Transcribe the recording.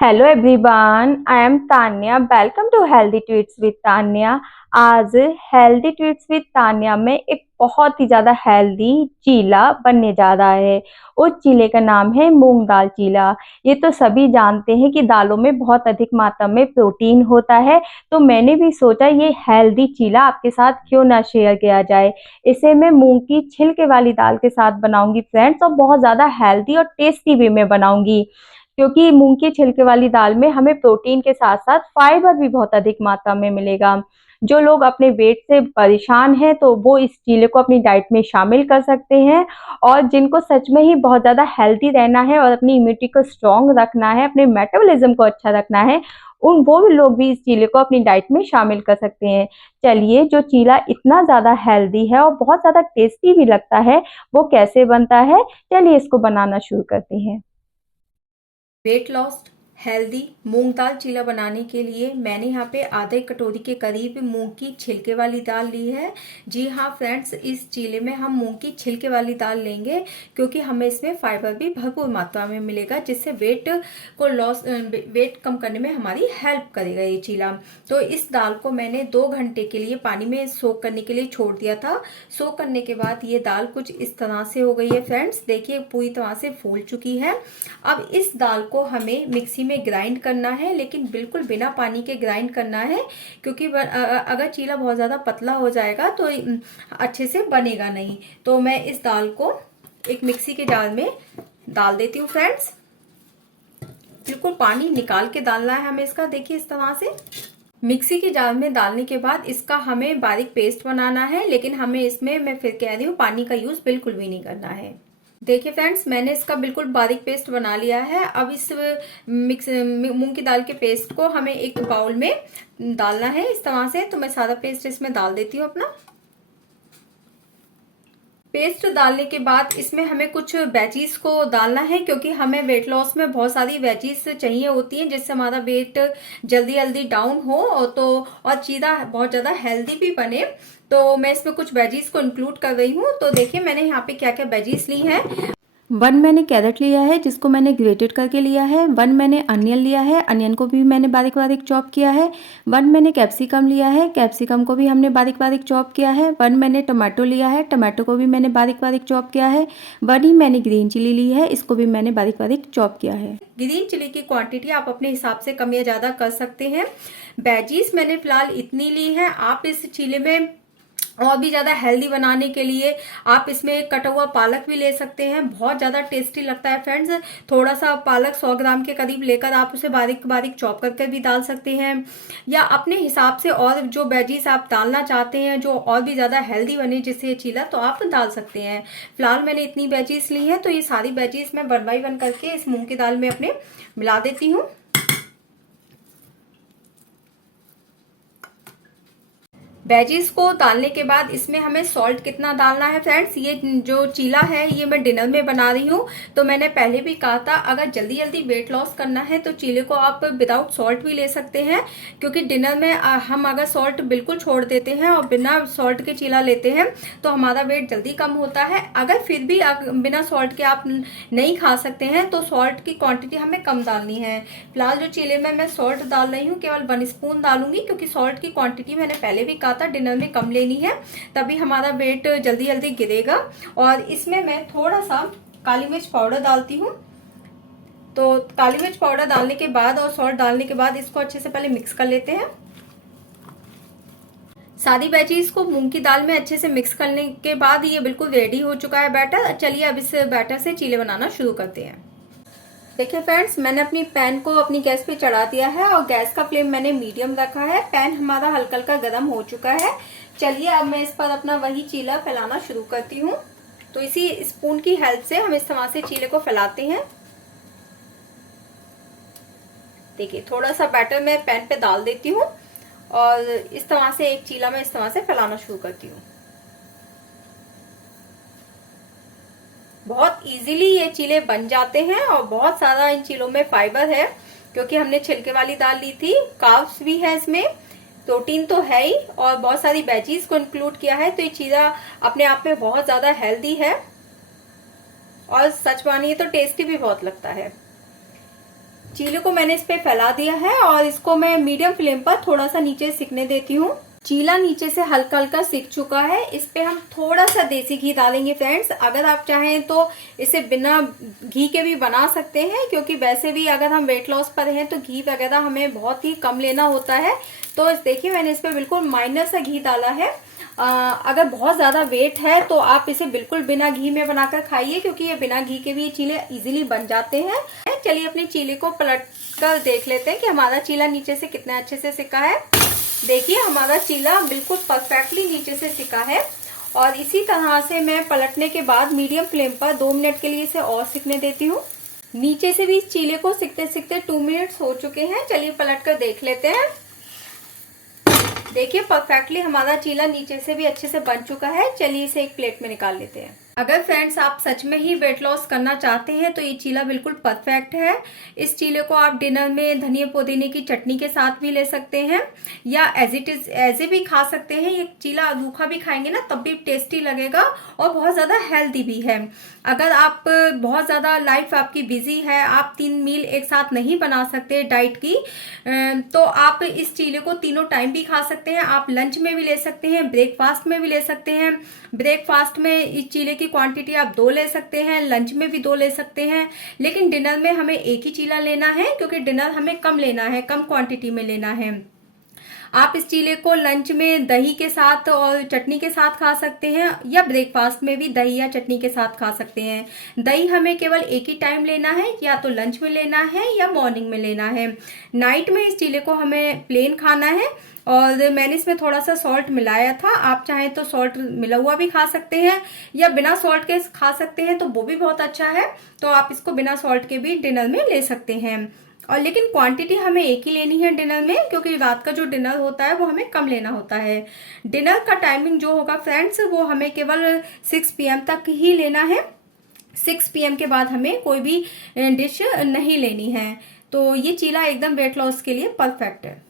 Hello everyone, I am Tanya. Welcome to healthy tweets with Tanya. आज healthy tweets with Tanya में एक बहुत ही ज्यादा हेल्दी चीला बनने जा रहा है। उस चीले का नाम है मूंग दाल चीला। ये तो सभी जानते हैं कि दालों में बहुत अधिक मात्रा में प्रोटीन होता है, तो मैंने भी सोचा ये हेल्दी चीला आपके साथ क्यों ना शेयर किया जाए। इसे मैं मूंग की छिलके वाली दाल के साथ बनाऊंगी फ्रेंड्स, और बहुत ज्यादा हेल्दी और टेस्टी भी मैं बनाऊंगी, क्योंकि मूंग की छिलके वाली दाल में हमें प्रोटीन के साथ साथ फाइबर भी बहुत अधिक मात्रा में मिलेगा। जो लोग अपने वेट से परेशान हैं तो वो इस चीले को अपनी डाइट में शामिल कर सकते हैं। और जिनको सच में ही बहुत ज़्यादा हेल्दी रहना है और अपनी इम्यूनिटी को स्ट्रॉन्ग रखना है, अपने मेटाबॉलिज्म को अच्छा रखना है, उन वो भी लोग भी इस चीले को अपनी डाइट में शामिल कर सकते हैं। चलिए, जो चीला इतना ज़्यादा हेल्दी है और बहुत ज़्यादा टेस्टी भी लगता है, वो कैसे बनता है, चलिए इसको बनाना शुरू करते हैं। वेट लॉस हेल्दी मूंग दाल चीला बनाने के लिए मैंने यहाँ पे आधे कटोरी के करीब मूंग की छिलके वाली दाल ली है। जी हाँ फ्रेंड्स, इस चीले में हम मूंग की छिलके वाली दाल लेंगे क्योंकि हमें इसमें फाइबर भी भरपूर मात्रा में मिलेगा, जिससे वेट कम करने में हमारी हेल्प करेगा ये चीला। तो इस दाल को मैंने 2 घंटे के लिए पानी में सोक करने के लिए छोड़ दिया था। सोक करने के बाद ये दाल कुछ इस तरह से हो गई है फ्रेंड्स, देखिए पूरी तरह से फूल चुकी है। अब इस दाल को हमें मिक्सी में ग्राइंड करना है, लेकिन बिल्कुल बिना पानी के ग्राइंड करना है, क्योंकि अगर चीला बहुत ज़्यादा पतला हो जाएगा तो अच्छे से बनेगा नहीं। तो मैं इस दाल को एक मिक्सी के जार में डाल देती हूँ फ्रेंड्स। बिल्कुल पानी निकाल के डालना है हमें इसका, देखिए इस तरह से। मिक्सी के जार में डालने के बाद इसका हमें बारीक पेस्ट बनाना है, लेकिन हमें इसमें, मैं फिर कह रही हूँ, पानी का यूज बिल्कुल भी नहीं करना है। देखिए फ्रेंड्स, मैंने इसका बिल्कुल बारीक पेस्ट बना लिया है। अब इस मूंग की दाल के पेस्ट को हमें एक बाउल में डालना है इस तरह से। तो मैं सारा पेस्ट इसमें डाल देती हूँ अपना। पेस्ट डालने के बाद इसमें हमें कुछ वेजीज को डालना है, क्योंकि हमें वेट लॉस में बहुत सारी वेजीज चाहिए होती हैं, जिससे हमारा वेट जल्दी जल्दी डाउन हो और चीज़ा बहुत ज़्यादा हेल्दी भी बने। तो मैं इसमें कुछ वेजीज को इंक्लूड कर रही हूँ। तो देखिए मैंने यहाँ पे क्या क्या वेजीज ली हैं। 1 मैंने कैरेट लिया है, जिसको मैंने ग्रेटेड करके लिया है। 1 मैंने अनियन लिया है, अनियन को भी मैंने बारीक बारीक चॉप किया है। 1 मैंने कैप्सिकम लिया है, कैप्सिकम को भी हमने बारीक बारीक चॉप किया है। 1 मैंने टमाटो लिया है, टमाटो को भी मैंने बारीक बारीक चॉप किया है। 1 ही मैंने ग्रीन चिली ली है, इसको भी मैंने बारीक बारीक चॉप किया है। ग्रीन चिली की क्वांटिटी आप अपने हिसाब से कम या ज़्यादा कर सकते हैं। वेजीज मैंने फिलहाल इतनी ली है। आप इस चीले में और भी ज्यादा हेल्दी बनाने के लिए आप इसमें कटा हुआ पालक भी ले सकते हैं, बहुत ज्यादा टेस्टी लगता है फ्रेंड्स। थोड़ा सा पालक 100 ग्राम के करीब लेकर आप उसे बारीक बारीक चॉप करके भी डाल सकते हैं, या अपने हिसाब से और जो वेजीज आप डालना चाहते हैं जो और भी ज्यादा हेल्दी बने जिससे ये चीला, तो आप डाल सकते हैं। फिलहाल मैंने इतनी वेजीज ली है, तो ये सारी वेजीज मैं 1 बाई 1 करके इस मूंग की दाल में अपने मिला देती हूँ। वेजीज को डालने के बाद इसमें हमें सॉल्ट कितना डालना है फ्रेंड्स, ये जो चीला है ये मैं डिनर में बना रही हूँ। तो मैंने पहले भी कहा था, अगर जल्दी जल्दी वेट लॉस करना है तो चीले को आप विदाउट सॉल्ट भी ले सकते हैं, क्योंकि डिनर में हम अगर सॉल्ट बिल्कुल छोड़ देते हैं और बिना सॉल्ट के चीला लेते हैं तो हमारा वेट जल्दी कम होता है। अगर फिर भी बिना सॉल्ट के आप नहीं खा सकते हैं तो सॉल्ट की क्वांटिटी हमें कम डालनी है। फिलहाल जो चीले में मैं सॉल्ट डाल रही हूँ केवल 1 स्पून डालूंगी, क्योंकि सॉल्ट की क्वांटिटी मैंने पहले भी कहा था डिनर में कम लेनी है, तभी हमारा वेट जल्दी जल्दी गिरेगा। और इसमें मैं थोड़ा सा काली मिर्च पाउडर डालती हूँ। तो काली मिर्च पाउडर डालने के बाद और सॉल्ट डालने के बाद इसको अच्छे से पहले मिक्स कर लेते हैं। सारी वेजीज को मूंग की दाल में अच्छे से मिक्स करने के बाद ये बिल्कुल रेडी हो चुका है बैटर। चलिए अब इस बैटर से चीले बनाना शुरू करते हैं। देखिए फ्रेंड्स, मैंने अपनी पैन को अपनी गैस पे चढ़ा दिया है और गैस का फ्लेम मैंने मीडियम रखा है। पैन हमारा हल्का हल्का गर्म हो चुका है। चलिए अब मैं इस पर अपना वही चीला फैलाना शुरू करती हूँ। तो इसी स्पून की हेल्प से हम इस तरह से चीले को फैलाते हैं। देखिए थोड़ा सा बैटर मैं पैन पे डाल देती हूँ और इस तरह से एक चीला मैं इस तरह से फैलाना शुरू करती हूँ। बहुत इजीली ये चीले बन जाते हैं और बहुत सारा इन चीलों में फाइबर है, क्योंकि हमने छिलके वाली दाल ली थी। कार्ब्स भी है इसमें, प्रोटीन तो है ही, और बहुत सारी वेजीज को इंक्लूड किया है। तो ये चीजा अपने आप में बहुत ज्यादा हेल्दी है और सच मानिए तो टेस्टी भी बहुत लगता है। चीले को मैंने इस पे फैला दिया है और इसको मैं मीडियम फ्लेम पर थोड़ा सा नीचे सिकने देती हूँ। चीला नीचे से हल्का हल्का सिक चुका है। इस पे हम थोड़ा सा देसी घी डालेंगे फ्रेंड्स। अगर आप चाहें तो इसे बिना घी के भी बना सकते हैं, क्योंकि वैसे भी अगर हम वेट लॉस पर हैं तो घी वगैरह हमें बहुत ही कम लेना होता है। तो देखिए मैंने इस पे बिल्कुल माइनर सा घी डाला है। अगर बहुत ज़्यादा वेट है तो आप इसे बिल्कुल बिना घी में बनाकर खाइए, क्योंकि ये बिना घी के भी ये चीले इजीली बन जाते हैं। चलिए अपने चीले को पलट कर देख लेते हैं कि हमारा चीला नीचे से कितना अच्छे से सिका है। देखिए हमारा चीला बिल्कुल परफेक्टली नीचे से सिका है। और इसी तरह से मैं पलटने के बाद मीडियम फ्लेम पर 2 मिनट के लिए इसे और सिकने देती हूँ। नीचे से भी इस चीले को सिकते सिकते 2 मिनट्स हो चुके हैं। चलिए पलट कर देख लेते हैं। देखिए परफेक्टली हमारा चीला नीचे से भी अच्छे से बन चुका है। चलिए इसे एक प्लेट में निकाल लेते हैं। अगर फ्रेंड्स आप सच में ही वेट लॉस करना चाहते हैं तो ये चीला बिल्कुल परफेक्ट है। इस चीले को आप डिनर में धनिया पुदीने की चटनी के साथ भी ले सकते हैं, या एज इट इज ऐसे भी खा सकते हैं। ये चीला रूखा भी खाएंगे ना तब भी टेस्टी लगेगा और बहुत ज्यादा हेल्दी भी है। अगर आप बहुत ज्यादा लाइफ आपकी बिजी है, आप 3 मील एक साथ नहीं बना सकते डाइट की, तो आप इस चीले को तीनों टाइम भी खा सकते हैं। आप लंच में भी ले सकते हैं, ब्रेकफास्ट में भी ले सकते हैं। ब्रेकफास्ट में इस चीले की क्वांटिटी आप 2 ले सकते हैं, लंच में भी 2 ले सकते हैं। लेकिन डिनर में हमें एक ही चीला लेना है, क्योंकि डिनर हमें कम लेना है, कम क्वांटिटी में लेना है। आप इस चीले को लंच में दही के साथ और चटनी के साथ खा सकते हैं, या ब्रेकफास्ट में भी दही या चटनी के साथ खा सकते हैं। दही हमें केवल एक ही टाइम लेना है, या तो लंच में लेना है या मॉर्निंग में लेना है। नाइट में इस चीले को हमें प्लेन खाना है। और मैंने इसमें थोड़ा सा सॉल्ट मिलाया था। आप चाहें तो सॉल्ट मिला हुआ भी खा सकते हैं, या बिना सॉल्ट के खा सकते हैं, तो वो भी बहुत अच्छा है। तो आप इसको बिना सॉल्ट के भी डिनर में ले सकते हैं। और लेकिन क्वांटिटी हमें एक ही लेनी है डिनर में, क्योंकि रात का जो डिनर होता है वो हमें कम लेना होता है। डिनर का टाइमिंग जो होगा फ्रेंड्स, वो हमें केवल 6 PM तक ही लेना है। 6 PM के बाद हमें कोई भी डिश नहीं लेनी है। तो ये चीला एकदम वेट लॉस के लिए परफेक्ट है।